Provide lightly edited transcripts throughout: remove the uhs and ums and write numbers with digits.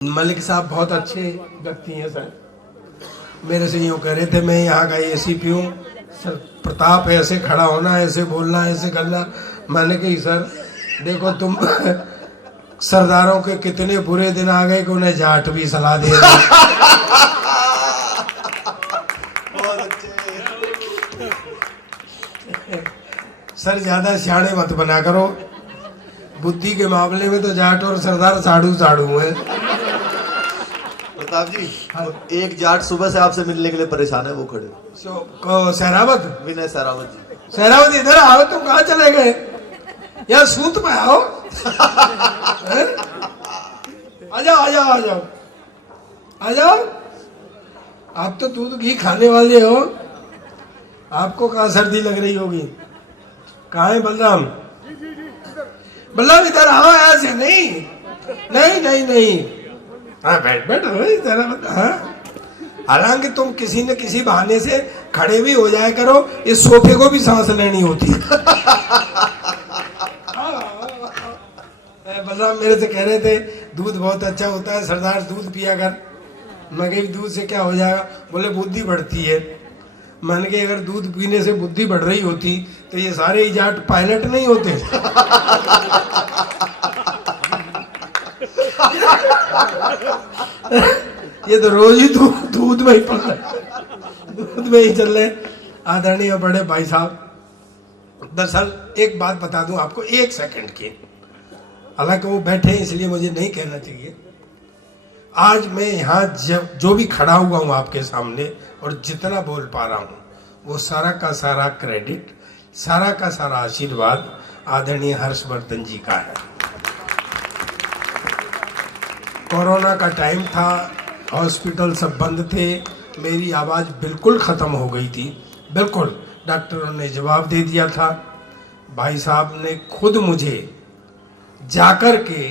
मलिक साहब बहुत अच्छे व्यक्ति हैं सर। मेरे से यूँ कह रहे थे मैं यहाँ का एसीपी हूँ सर, प्रताप ऐसे खड़ा होना, ऐसे बोलना, ऐसे करना। मैंने कही सर देखो तुम सरदारों के कितने बुरे दिन आ गए कि उन्हें जाट भी सलाह दे रहे। सर ज्यादा सियाणे मत बना करो, बुद्धि के मामले में तो जाट और सरदार साड़ू साड़ू है। प्रताप जी, हाँ। एक जाट सुबह से आपसे मिलने के लिए परेशान है, वो खड़े। सहरावत, विनय सहरावत जी। सहरावत इधर आओ, तुम कहाँ चले गए? यार सूत पे आओ। आ जाओ आ जाओ आ जाओ आ जाओ। आप तो दूध घी खाने वाले हो, आपको कहाँ सर्दी लग रही होगी? कहाँ है बलराम? बलराम इधर आओ। ऐसे नहीं नहीं नहीं नहीं, हाँ बैठ बैठ। हाँ, हालांकि तुम किसी न किसी बहाने से खड़े भी हो जाया करो, इस सोफे को भी सांस लेनी होती। बलराम मेरे से कह रहे थे दूध बहुत अच्छा होता है सरदार, दूध पिया कर। मैं कही दूध से क्या हो जाएगा? बोले बुद्धि बढ़ती है। मैंने कहा अगर दूध पीने से बुद्धि बढ़ रही होती तो ये सारे ही जाट पायलट नहीं होते। ये तो रोज ही दूध में ही पल रहे, दूध में ही चल रहे। आदरणीय बड़े भाई साहब, दरअसल एक बात बता दूं आपको, एक सेकंड की, हालांकि वो बैठे हैं इसलिए मुझे नहीं कहना चाहिए। आज मैं यहाँ जो भी खड़ा हुआ हूँ आपके सामने और जितना बोल पा रहा हूँ, वो सारा का सारा क्रेडिट, सारा का सारा आशीर्वाद आदरणीय हर्षवर्धन जी का है। कोरोना का टाइम था, हॉस्पिटल सब बंद थे, मेरी आवाज़ बिल्कुल ख़त्म हो गई थी, बिल्कुल। डॉक्टरों ने जवाब दे दिया था। भाई साहब ने खुद मुझे जाकर के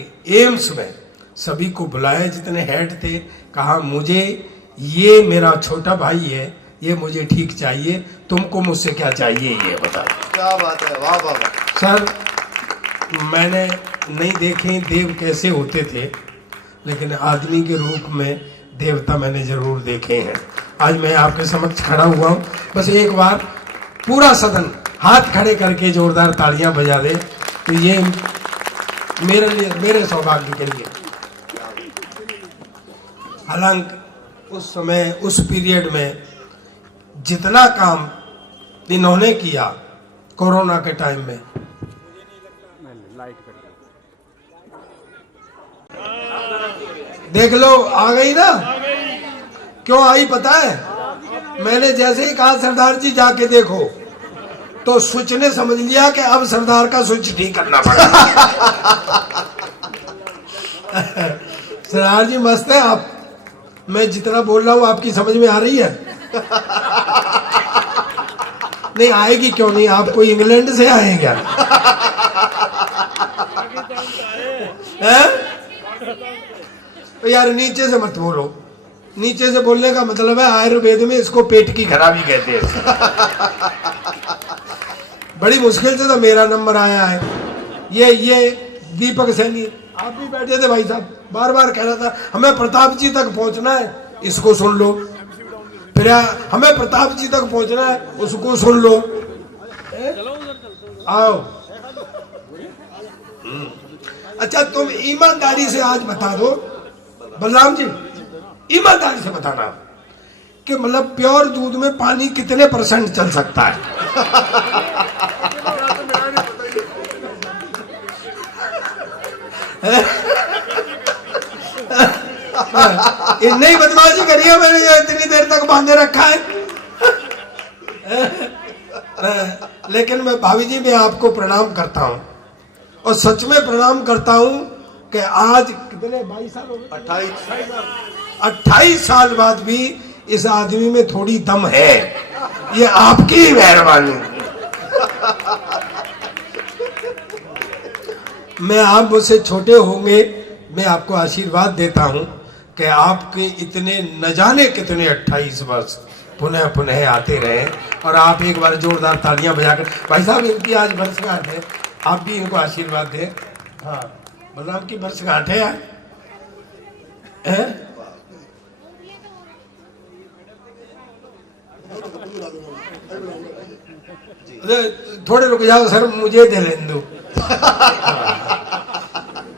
एम्स में सभी को बुलाया, जितने हेड थे, कहा मुझे ये मेरा छोटा भाई है, ये मुझे ठीक चाहिए, तुमको मुझसे क्या चाहिए ये बताओ। क्या बात है, वाह वाह। सर मैंने नहीं देखे देव कैसे होते थे, लेकिन आदमी के रूप में देवता मैंने जरूर देखे हैं। आज मैं आपके समक्ष खड़ा हुआ हूँ, बस एक बार पूरा सदन हाथ खड़े करके जोरदार तालियां बजा दे तो ये मेरे लिए, मेरे सौभाग्य के लिए। हालांकि उस समय, उस पीरियड में जितना काम इन्होंने किया कोरोना के टाइम में, देख लो आ गई ना। क्यों आई पता है? मैंने जैसे ही कहा सरदार जी जाके देखो, तो स्विच ने समझ लिया कि अब सरदार का स्विच ठीक करना पड़ेगा। सरदार जी मस्त है आप, मैं जितना बोल रहा हूँ आपकी समझ में आ रही है? नहीं आएगी क्यों नहीं, आप कोई इंग्लैंड से आए क्या? तो यार नीचे से मत बोलो, नीचे से बोलने का मतलब है आयुर्वेद में इसको पेट की खराबी कहते हैं। बड़ी मुश्किल से तो मेरा नंबर आया है। ये दीपक सैनी, आप भी बैठे थे भाई साहब, बार बार कह रहा था हमें प्रताप जी तक पहुंचना है, इसको सुन लो। फिर हमें प्रताप जी तक पहुंचना है, उसको सुन लो। आओ। अच्छा तुम ईमानदारी से आज बता दो बलराम जी, ईमानदारी से बताना कि मतलब प्योर दूध में पानी कितने % चल सकता है? नहीं बदमाशी करिए, मैंने इतनी देर तक बांधे रखा है। लेकिन मैं भाभी जी मैं आपको प्रणाम करता हूँ, और सच में प्रणाम करता हूँ कि आज कितने 22 साल हो गए, 28 साल बाद भी इस आदमी में थोड़ी दम है। ये आपकी मेहरबानी। मैं आप मुझसे छोटे होंगे, मैं आपको आशीर्वाद देता हूं कि आपके इतने न जाने कितने 28 वर्ष पुनः पुनः आते रहे, और आप एक बार जोरदार तालियां बजाकर, भाई साहब इनकी आज वर्षगांठ है, आप भी इनको आशीर्वाद दें। हाँ बलराम की वर्षगांठ है। है? थोड़े रुक जाओ सर, मुझे दे लेने दो।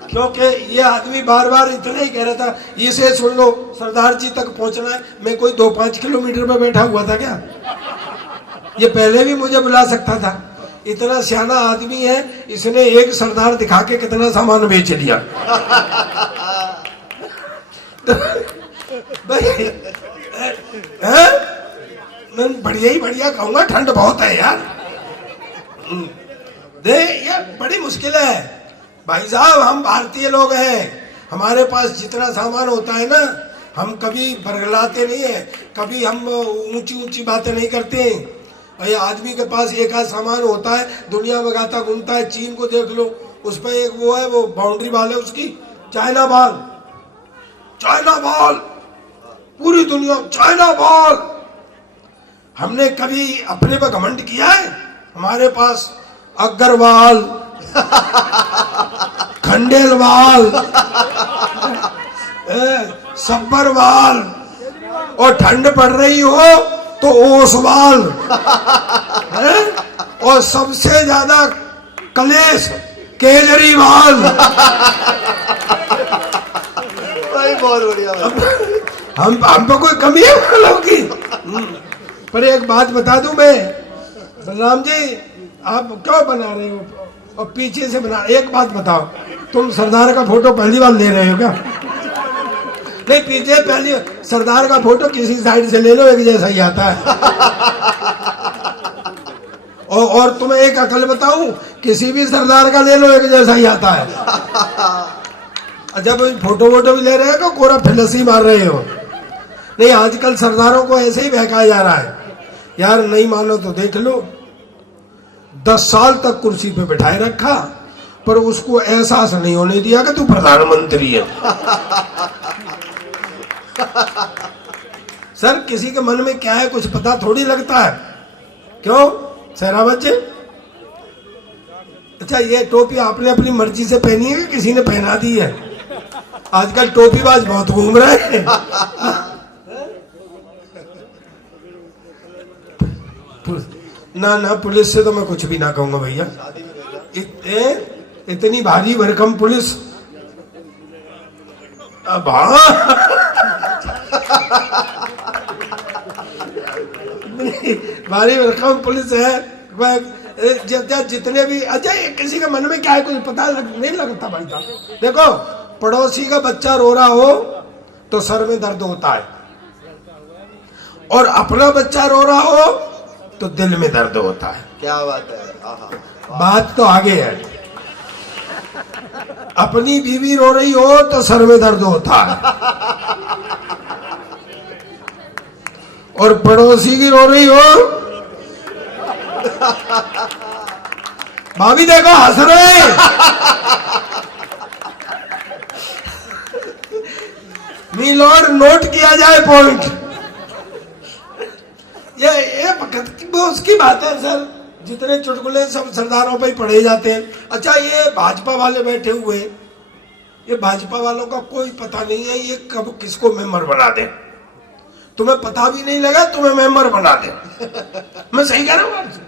क्योंकि ये आदमी बार बार इतना ही कह रहा था, इसे सुन लो सरदार जी तक पहुंचना है। मैं कोई 2-5 किलोमीटर पे बैठा हुआ था क्या? ये पहले भी मुझे बुला सकता था। इतना सियाना आदमी है, इसने एक सरदार दिखा के कितना सामान बेच लिया। तो भाई मैं बढ़िया ही बढ़िया कहूंगा, ठंड बहुत है यार। दे यार, बड़ी मुश्किल है भाई साहब। हम भारतीय लोग हैं, हमारे पास जितना सामान होता है ना, हम कभी बरगलाते नहीं है, कभी हम ऊंची ऊंची बातें नहीं करते। भाई आदमी के पास एक आध सामान होता है, दुनिया में गाता घूमता है। चीन को देख लो, उस पर एक वो है, वो बाउंड्री वाल है उसकी, चाइना बॉल, चाइना बॉल, पूरी दुनिया चाइना बॉल। हमने कभी अपने पर घमंड किया है? हमारे पास अग्रवाल, खंडेलवाल, सब्बरवाल, और ठंड पड़ रही हो तो ओसवाल, और सबसे ज्यादा कलेश केजरीवाल। भाई बहुत बढ़िया। हम पे कोई कमी है मतलब की? पर एक बात बता दूं मैं, बलराम जी आप क्यों बना रहे हो और पीछे से बना? एक बात बताओ, तुम सरदार का फोटो पहली बार ले रहे हो क्या? नहीं, पीछे पहली सरदार का फोटो किसी साइड से ले लो, एक जैसा ही आता है। और तुम्हें एक अकल बताऊं, किसी भी सरदार का ले लो, एक जैसा ही आता है। जब फोटो वोटो भी ले रहे हो तो कोरा फिलसी मार रहे हो। नहीं, आजकल सरदारों को ऐसे ही बहकाया जा रहा है यार। नहीं मानो तो देख लो, 10 साल तक कुर्सी पे बिठाए रखा, पर उसको एहसास नहीं होने दिया कि तू प्रधानमंत्री है। सर, किसी के मन में क्या है कुछ पता थोड़ी लगता है। क्यों सहरावत जी? अच्छा, ये टोपी आपने अपनी मर्जी से पहनी है कि किसी ने पहना दी है? आजकल टोपीबाज बहुत घूम रहे हैं। ना पुलिस से तो मैं कुछ भी ना कहूंगा भैया। इतनी भारी भरकम पुलिस, अब भारी भरकम पुलिस है। जितने भी, अच्छा किसी के मन में क्या है कुछ पता नहीं लगता भाई साहब। देखो, पड़ोसी का बच्चा रो रहा हो तो सर में दर्द होता है, और अपना बच्चा रो रहा हो तो दिल में दर्द होता है। क्या बात है। बात तो आगे है। अपनी बीवी रो रही हो तो सर में दर्द होता है, और पड़ोसी की रो रही हो, भाभी देखो हंस रहे। मी लॉर्ड, नोट किया जाए पॉइंट। ये वो उसकी बात है सर। जितने चुटकुले सब सरदारों पे ही पढ़े जाते हैं। अच्छा, ये भाजपा वाले बैठे हुए, ये भाजपा वालों का कोई पता नहीं है ये कब किसको मेंबर बना दे। तुम्हें पता भी नहीं लगा, तुम्हें मेंबर बना दे। मैं सही कह रहा हूँ आपसे?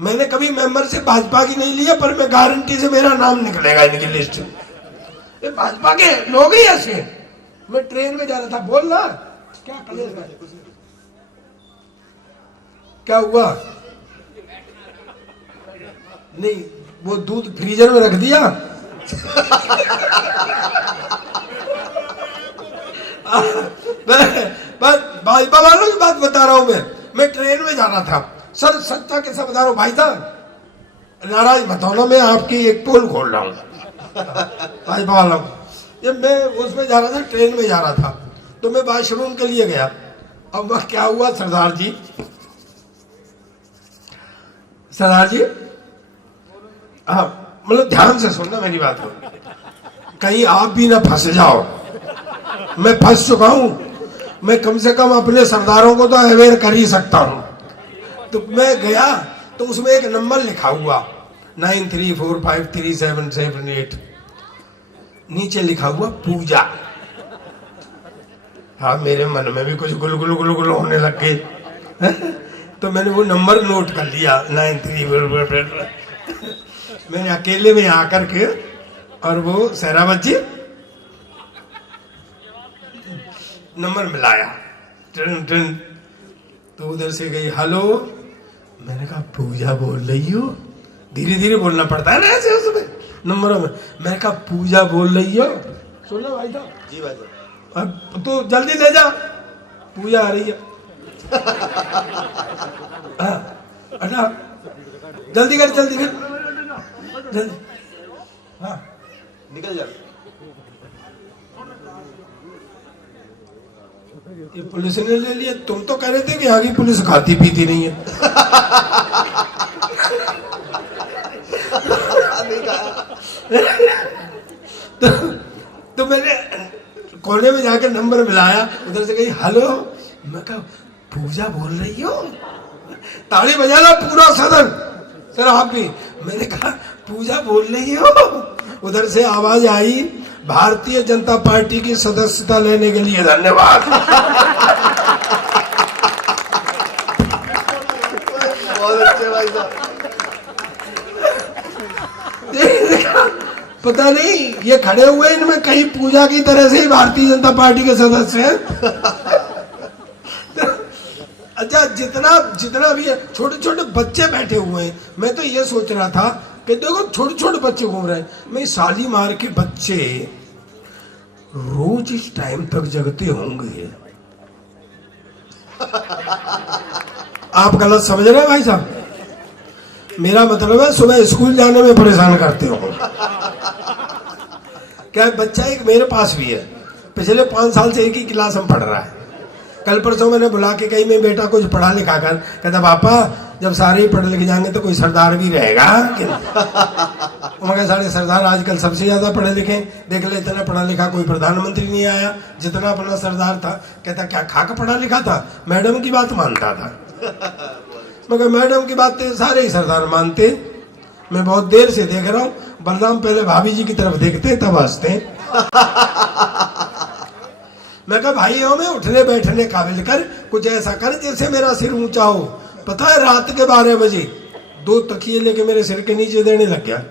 मैंने कभी मेंबरशिप भाजपा की नहीं लिया, पर मैं गारंटी से मेरा नाम निकलेगा इनकी लिस्ट में। ये भाजपा के लोग ही ऐसे। मैं ट्रेन में जा रहा था, बोल ना क्या कलेश है? क्या हुआ? नहीं, वो दूध फ्रीजर में रख दिया। भाजपा वालों की बात बता रहा हूं मैं ट्रेन में जा रहा था सर, सच्चा कैसा बता रहा हूँ भाई साहब, नाराज मत होना, मैं आपकी एक पोल खोल रहा हूँ भाजपा वालों। जब मैं उसमें जा रहा था, ट्रेन में जा रहा था, तो मैं वॉशरूम के लिए गया। अब वह क्या हुआ सरदार जी, हाँ मतलब ध्यान से सुनना मेरी बात को, कहीं आप भी ना फंस जाओ। मैं फंस चुका हूं, मैं कम से कम अपने सरदारों को तो अवेयर कर ही सकता हूं। तो मैं गया तो उसमें एक नंबर लिखा हुआ 93453778, नीचे लिखा हुआ पूजा। हाँ, मेरे मन में भी कुछ गुलगुल गुलगुल होने लग गए। तो मैंने वो नंबर नोट कर लिया 93। मैंने अकेले में आकर के और वो सहरा बच्ची नंबर मिलाया, टन टन। तो उधर से गई, हेलो। मैंने कहा पूजा बोल रही हो? धीरे धीरे बोलना पड़ता है ना ऐसे उसमें नंबरों में। मैंने कहा पूजा बोल रही हो? सुन लो भाई साहब। जी भाई साहब। अब तो जल्दी ले जा, पूजा आ रही है। अच्छा, जल्दी कर जल्दी कर जल्दी। हाँ, निकल जा। ये पुलिस ने ले लिया। तुम तो कह रहे थे कि यहाँ की पुलिस खाती पीती नहीं है। तो मैंने कोने में जाकर नंबर मिलाया, उधर से कही हेलो। मैं कहा पूजा बोल रही हो? ताली बजाना पूरा सदन, सर आप भी। मैंने कहा पूजा बोल रही हो? उधर से आवाज आई, भारतीय जनता पार्टी की सदस्यता लेने के लिए धन्यवाद। बहुत अच्छे भाई साहब। पता नहीं ये खड़े हुए इनमें कहीं पूजा की तरह से ही भारतीय जनता पार्टी के सदस्य हैं। अच्छा, जितना जितना भी छोटे छोटे बच्चे बैठे हुए हैं, मैं तो ये सोच रहा था कि देखो छोटे छोटे बच्चे घूम रहे हैं। मैं शालीमार के बच्चे रोज इस टाइम तक जगते होंगे। आप गलत समझ रहे हैं भाई साहब। मेरा मतलब है सुबह स्कूल जाने में परेशान करते हो क्या? बच्चा एक मेरे पास भी है, पिछले 5 साल से एक ही क्लास में पढ़ रहा है। कल परसों मैंने बुला के कही मैं बेटा कुछ पढ़ा लिखा कर। कहता पापा जब सारे ही पढ़े लिखे जाएंगे तो कोई सरदार भी रहेगा कि मगर सारे सरदार आजकल सबसे ज्यादा पढ़े लिखे। देख ले इतना पढ़ा लिखा कोई प्रधानमंत्री नहीं आया जितना अपना सरदार था। कहता क्या खाक पढ़ा लिखा था? मैडम की बात मानता था। मगर मैडम की बात सारे ही सरदार मानते। मैं बहुत देर से देख रहा हूँ, बलराम पहले भाभी जी की तरफ देखते तब हंसते। मैं कहा भाई हमें उठने बैठने काबिल कर, कुछ ऐसा कर जैसे मेरा सिर ऊंचा हो। पता है रात के 12 बजे 2 तकिए लेके मेरे सिर के नीचे देने लग गया।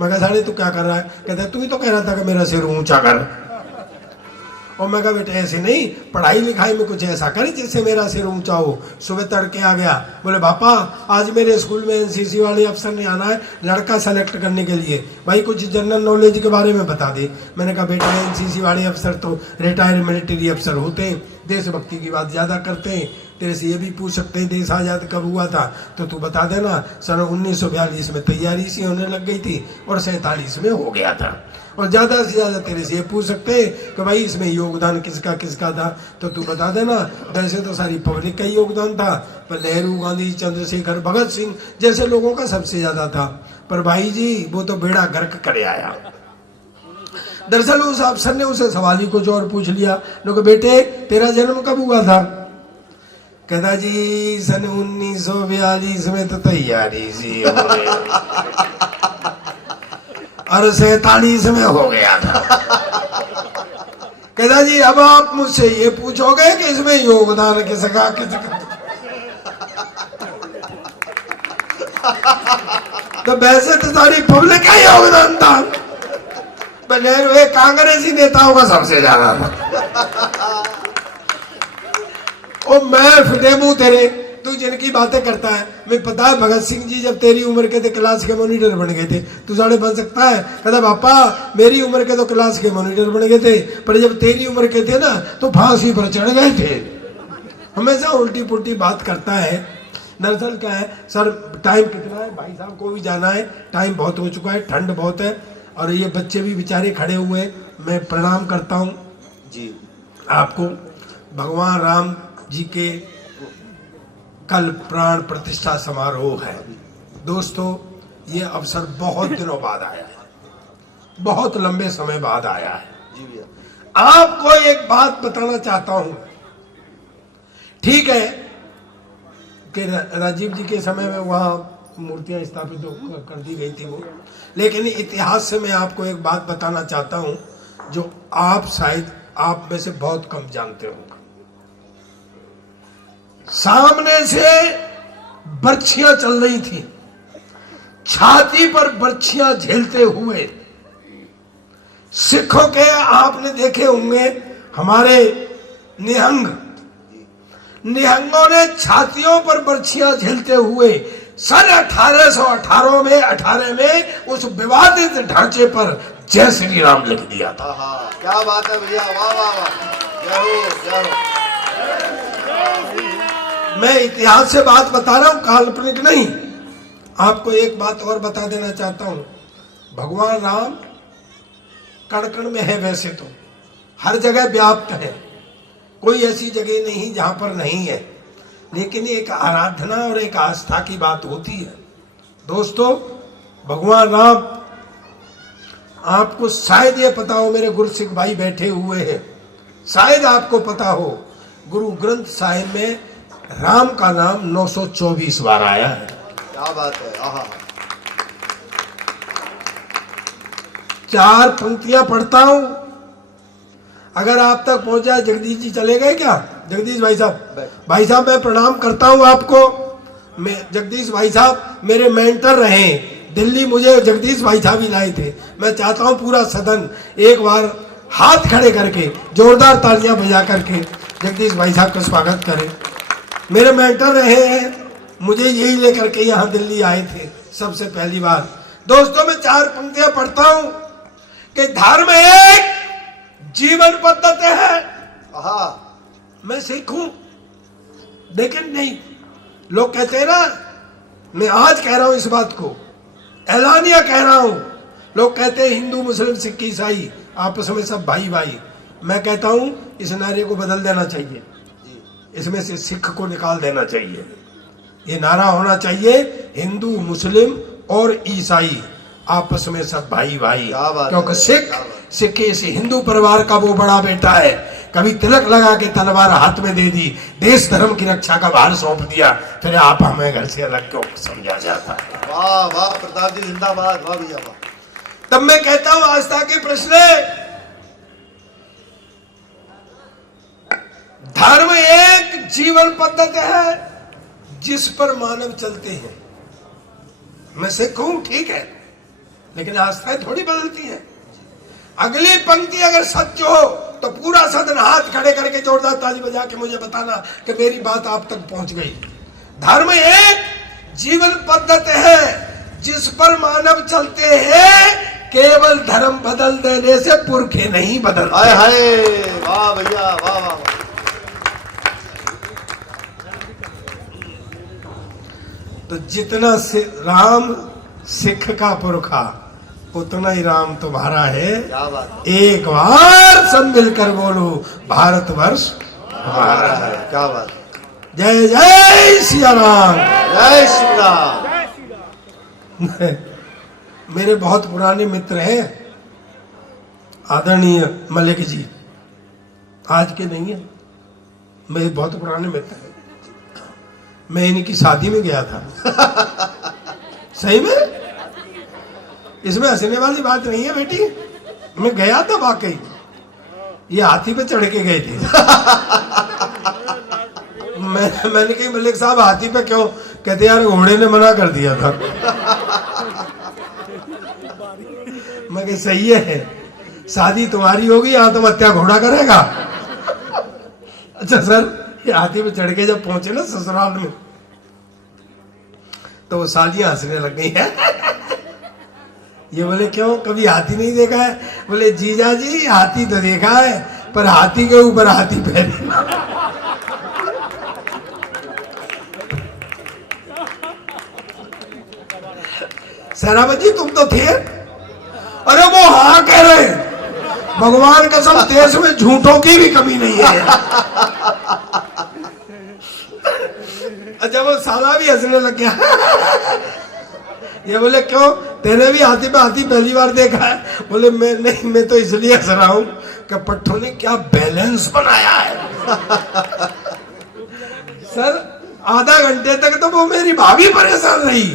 मैं कहा साढ़े तू क्या कर रहा है? कहता तू ही तो कह रहा था कि मेरा सिर ऊंचा कर। और मैं कहा बेटा ऐसे नहीं, पढ़ाई लिखाई में कुछ ऐसा कर जिससे मेरा सिर ऊंचा हो। सुबह तड़के आ गया, बोले पापा आज मेरे स्कूल में एनसीसी वाले अफसर ने आना है लड़का सेलेक्ट करने के लिए, भाई कुछ जनरल नॉलेज के बारे में बता दे। मैंने कहा बेटा एनसीसी वाले अफसर तो रिटायर्ड मिलिट्री अफसर होते हैं, देशभक्ति की बात ज्यादा करते हैं। तेरे से ये भी पूछ सकते हैं देश आजाद कब हुआ था, तो तू बता देना। सन 1942 में तैयारी सी होने लग गई थी और 47 में हो गया था। और ज्यादा से ज्यादा तेरे से ये पूछ सकते हैं कि भाई इसमें योगदान किसका किसका था, तो तू बता देना। वैसे तो सारी पब्लिक का योगदान था, पर नेहरू, गांधी, चंद्रशेखर, भगत सिंह जैसे लोगों का सबसे ज्यादा था। पर भाई जी वो तो बेड़ा गर्क करे आया। दरअसल उस अफसर ने उसे सवाल ही कुछ और पूछ लिया। लोग बेटे तेरा जन्म कब हुआ था? कहता जी सन 1942 में तो तैयारी सी और 47 में हो गया था। कहता जी अब आप मुझसे ये पूछोगे कि इसमें योगदान किसका किसका? तो वैसे तो सारी पब्लिक का योगदान था, पर नेहरू कांग्रेसी नेताओं का सबसे ज्यादा था। और मैं फिटे मुंह तेरे, तू जिनकी बातें करता है। मैं पता है भगत सिंह जी जब तेरी उम्र के थे क्लास के मॉनिटर बन गए थे, तू साढ़े बन सकता है? कहता पापा मेरी उम्र के तो क्लास के मॉनिटर बन गए थे, पर जब तेरी उम्र के थे ना तो फांसी पर चढ़ गए थे। हमेशा उल्टी पुल्टी बात करता है। दरअसल क्या है सर, टाइम कितना है? भाई साहब को भी जाना है, टाइम बहुत हो चुका है, ठंड बहुत है और ये बच्चे भी बेचारे खड़े हुए। मैं प्रणाम करता हूँ जी आपको। भगवान राम जी के कल प्राण प्रतिष्ठा समारोह है। दोस्तों ये अवसर बहुत दिनों बाद आया है, बहुत लंबे समय बाद आया है। जी भैया। आपको एक बात बताना चाहता हूं। ठीक है कि राजीव जी के समय में वहां मूर्तियां स्थापित कर दी गई थी वो, लेकिन इतिहास से मैं आपको एक बात बताना चाहता हूं जो आप शायद आप में से बहुत कम जानते होंगे। सामने से बर्छियां चल रही थी, छाती पर बर्छियां झेलते हुए सिखों के आपने देखे होंगे हमारे निहंगों ने छातियों पर बर्छियां झेलते हुए सन 1818 में उस विवादित ढांचे पर जय श्री राम लिख दिया था। क्या बात है भैया, वाह वाह वाह, जय हो जय हो। मैं इतिहास से बात बता रहा हूं, काल्पनिक नहीं। आपको एक बात और बता देना चाहता हूं, भगवान राम कण कण में है, वैसे तो हर जगह व्याप्त है, कोई ऐसी जगह नहीं जहां पर नहीं है, लेकिन एक आराधना और एक आस्था की बात होती है। दोस्तों, भगवान राम, आपको शायद ये पता हो, मेरे गुरसिख भाई बैठे हुए हैं, शायद आपको पता हो, गुरु ग्रंथ साहिब में राम का नाम 924 बार आया है। क्या बात है। आहा, 4 पंक्तियां पढ़ता हूं, अगर आप तक पहुंच जाए। जगदीश जी चले गए क्या? जगदीश भाई साहब मैं प्रणाम करता हूं आपको। मैं जगदीश भाई साहब मेरे मेंटर रहे, दिल्ली मुझे जगदीश भाई साहब ही लाए थे। मैं चाहता हूं पूरा सदन एक बार हाथ खड़े करके जोरदार तालियां बजा करके जगदीश भाई साहब का स्वागत करें। मेरे मेंटर रहे हैं, मुझे यही लेकर के यहाँ दिल्ली आए थे सबसे पहली बार। दोस्तों, मैं 4 पंक्तियां पढ़ता हूं कि धर्म एक जीवन पद्धति है। मैं सिख हूं, लेकिन नहीं, लोग कहते हैं ना, मैं आज कह रहा हूं इस बात को, ऐलानिया कह रहा हूं। लोग कहते हैं हिंदू मुस्लिम सिख ईसाई आपस में सब भाई भाई। मैं कहता हूं इस नारे को बदल देना चाहिए, इसमें से सिख को निकाल देना चाहिए। ये नारा होना चाहिए सिंधु मुस्लिम और ईसाई आपस में सब भाई भाई। क्योंकि सिख इस हिंदू परिवार का वो बड़ा बेटा है, कभी तिलक लगा के तलवार हाथ में दे दी, देश धर्म की रक्षा का भार सौंप दिया, फिर आप हमें घर से अलग क्यों समझा जाता है। वाह वाह, प्रताप जी जिंदाबाद, वाह भैया वाह। तब मैं कहता हूं आस्था के प्रश्न, धर्म एक जीवन पद्धति है जिस पर मानव चलते हैं। मैं सिख हूं, ठीक है, लेकिन आस्थाएं थोड़ी बदलती हैं। अगली पंक्ति अगर सच हो तो पूरा सदन हाथ खड़े करके जोरदार ताली बजा के मुझे बताना कि मेरी बात आप तक पहुंच गई। धर्म एक जीवन पद्धति है जिस पर मानव चलते हैं, केवल धर्म बदल देने से पुरखे नहीं बदलते। हाय हाय, वाह भैया वाह वाह। तो जितना राम सिख का पुरखा, उतना ही राम तुम्हारा है। क्या बात। एक बार सब मिलकर बोलो, भारतवर्ष हमारा है। क्या बात। जय जय सिया राम, जय श्री राम। मेरे बहुत पुराने मित्र हैं, आदरणीय मलिक जी, आज के नहीं है, मेरे बहुत पुराने मित्र हैं। मैं इनकी शादी में गया था। सही में, इसमें हंसने वाली बात नहीं है बेटी, मैं गया था वाकई। ये हाथी पे चढ़ के गए थे। मैंने कही मलिक साहब हाथी पे क्यों? कहते यार घोड़े ने मना कर दिया था। मैं कही सही है, शादी तुम्हारी होगी, आत्महत्या घोड़ा करेगा। अच्छा सर, ये हाथी पे चढ़ के जब पहुंचे ना ससुराल में, तो वो सालियां हंसने लग गई है। ये बोले क्यों, कभी हाथी नहीं देखा है? बोले जीजा जी हाथी तो देखा है, पर हाथी के ऊपर हाथी पहने। सरावत जी तुम तो थे? अरे वो हाँ कह रहे, भगवान कसम देश में झूठों की भी कमी नहीं है। अच्छा, वो साला भी हंसने लग गया। ये बोले क्यों, तेने भी हाथी पे हाथी पहली बार देखा है? बोले मैं नहीं, मैं तो इसलिए हंस रहा हूं कि पट्टों ने क्या बैलेंस बनाया है। सर आधा घंटे तक तो वो मेरी भाभी परेशान रही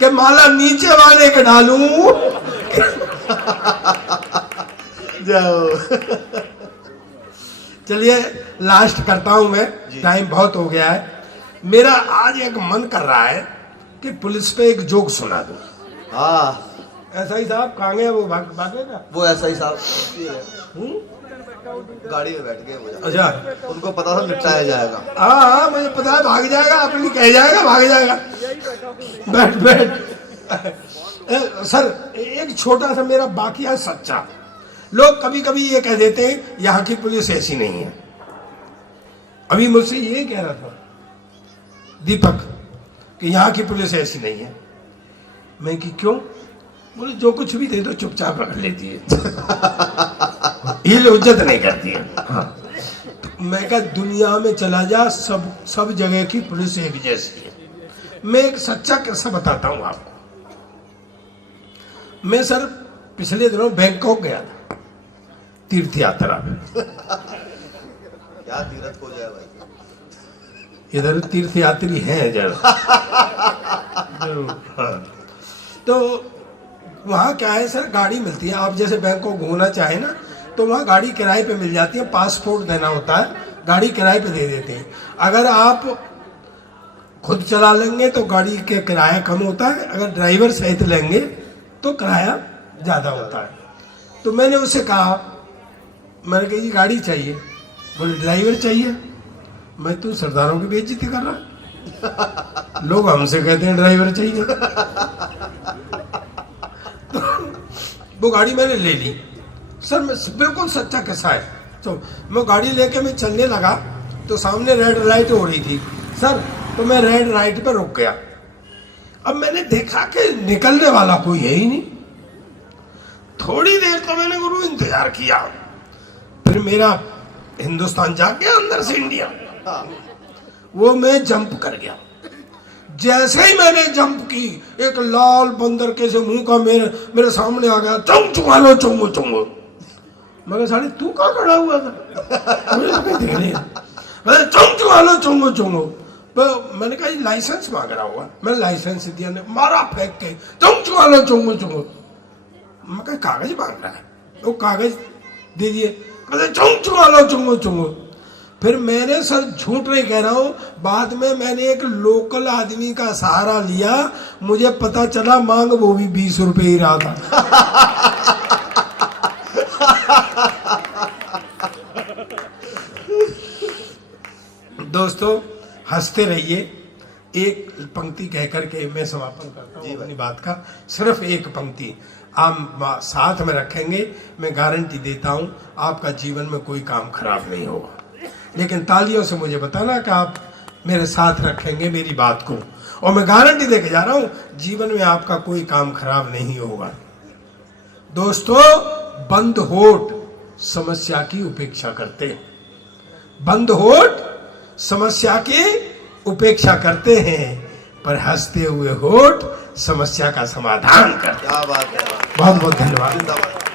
कि माला नीचे वाले के डालूं। जाओ। चलिए लास्ट करता हूं मैं, टाइम बहुत हो गया है। मेरा आज एक मन कर रहा है कि पुलिस पे एक जोक सुना दूं। हाँ ऐसा ही साहब कहाँ गए वो, भागेगा वो ऐसा ही साहब गाड़ी में बैठ गए वो। अच्छा, उनको पता था निपटाया जाएगा। हाँ मुझे पता है भाग जाएगा, अपनी कह जाएगा भाग जाएगा। बैठ बैठ। सर एक छोटा सा मेरा वाकया है सच्चा। लोग कभी कभी ये कह देते हैं यहाँ की पुलिस ऐसी नहीं है। अभी मुझसे ये कह रहा था दीपक कि यहाँ की पुलिस ऐसी नहीं है। मैं कि क्यों? बोले जो कुछ भी दे दो चुपचाप रख लेती है। ये इज्जत नहीं करती है। हाँ। तो मैं कहा दुनिया में चला जा, सब जगह की पुलिस एक जैसी है। मैं एक सच्चा किस्सा बताता हूँ आपको। मैं सर पिछले दिनों बैंकॉक गया था तीर्थ यात्रा में। क्या तीर्थ हो जाए भाई, इधर तीर्थ यात्री हैं जरा। हाँ। तो वहाँ क्या है सर, गाड़ी मिलती है। आप जैसे बैंकॉक घूमना चाहे ना तो वहाँ गाड़ी किराए पे मिल जाती है। पासपोर्ट देना होता है, गाड़ी किराए पे दे देते हैं। अगर आप खुद चला लेंगे तो गाड़ी का किराया कम होता है, अगर ड्राइवर सहित लेंगे तो किराया ज़्यादा होता है। तो मैंने उससे कहा, मैंने कहा जी गाड़ी चाहिए। बोले ड्राइवर चाहिए। मैं तू सरदारों की बेइज्जती कर रहा है? लोग हमसे कहते हैं ड्राइवर चाहिए। तो वो गाड़ी मैंने ले ली सर। मैं बिल्कुल सच्चा किस्सा है। तो मैं गाड़ी लेके मैं चलने लगा तो सामने रेड लाइट हो रही थी सर। तो मैं रेड लाइट पे रुक गया। अब मैंने देखा कि निकलने वाला कोई है ही नहीं। थोड़ी देर तो मैंने गुरु इंतजार किया, फिर मेरा हिंदुस्तान जाग गया अंदर से इंडिया। वो मैं जंप कर गया। जैसे ही मैंने जंप की, एक लाल बंदर के से मुंह का मेरे सामने आ गया। चुंग चुंगा लो चुंगो चुंगो। मगर साले तू कहाँ खड़ा हुआ था? मुझे तो कहीं दिख नहीं। चुंग चुंगा लो चुंगो चुंगो। तो मैंने कहा लाइसेंस मांग रहा हुआ। मैंने लाइसेंस दिया, ने मारा फेंक के चुंग चुंगा लो चुंगो चुंगो। मैं कहा कागज मांग रहा है, वो कागज दे दिए। कहते चुंग चुंगा लो चुंगो चुंगो। फिर मैंने सर झूठ नहीं कह रहा हूं, बाद में मैंने एक लोकल आदमी का सहारा लिया। मुझे पता चला मांग वो भी 20 रुपए ही रहा था। दोस्तों हंसते रहिए। एक पंक्ति कहकर के मैं समापन करता हूँ अपनी बात का। सिर्फ एक पंक्ति आप साथ में रखेंगे, मैं गारंटी देता हूँ आपका जीवन में कोई काम खराब नहीं होगा। लेकिन तालियों से मुझे बताना कि आप मेरे साथ रखेंगे मेरी बात को। और मैं गारंटी देके जा रहा हूँ जीवन में आपका कोई काम खराब नहीं होगा। दोस्तों बंद होठ समस्या की उपेक्षा करते हैं। बंद होठ समस्या की उपेक्षा करते हैं, पर हंसते हुए होठ समस्या का समाधान करते हैं। क्या बात है। बहुत बहुत धन्यवाद। जिंदाबाद।